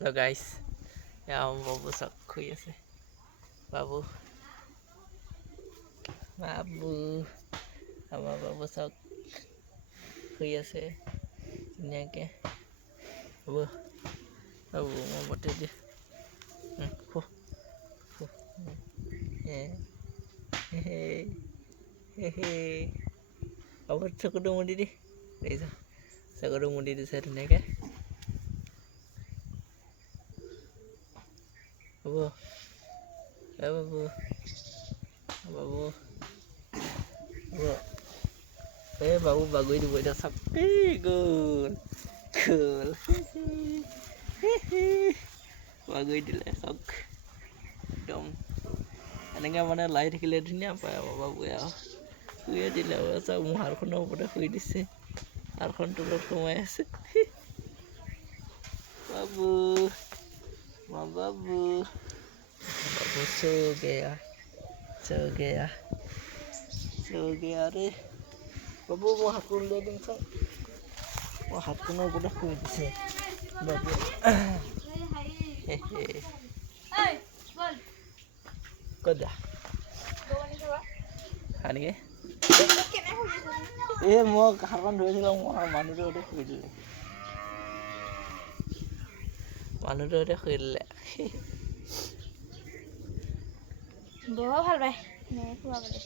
So guys, বাবু চক শুই আছে বাবু বাবু আমাৰ বাবু চক শুই আছে ধুনীয়াকৈ বাবু বাবু মই বটি দি বাবু চকুটো মুদি দি দেখিছ চকুটো মুদি দিছে ধুনীয়াকৈ বাবু বাবু বাবু বাবু বাগৰি দিব এতিয়া চাপি গ'ল গ'ল বাগৰি দিলে চক একদম এনেকৈ মানে লাই থাকিলে ধুনীয়া পায় আৰু বাবুৱে আৰু শুয়ে দিলে আৰু চব মোৰ হাতখনৰ ওপৰতে শুই দিছে হাতখন তলত সোমাই আছে বাবু বাবু बाबू सो गया रे बाबू वो हाथ को ले दिन से वो हाथ को ना बोला कोई से बाबू कदा हानी के ए मो हारन ধৰিছিল মই মানুহটো শুই দিলে মানুহটো শুই দিলে বৰ ভাল পায় নে খুৱাবলৈ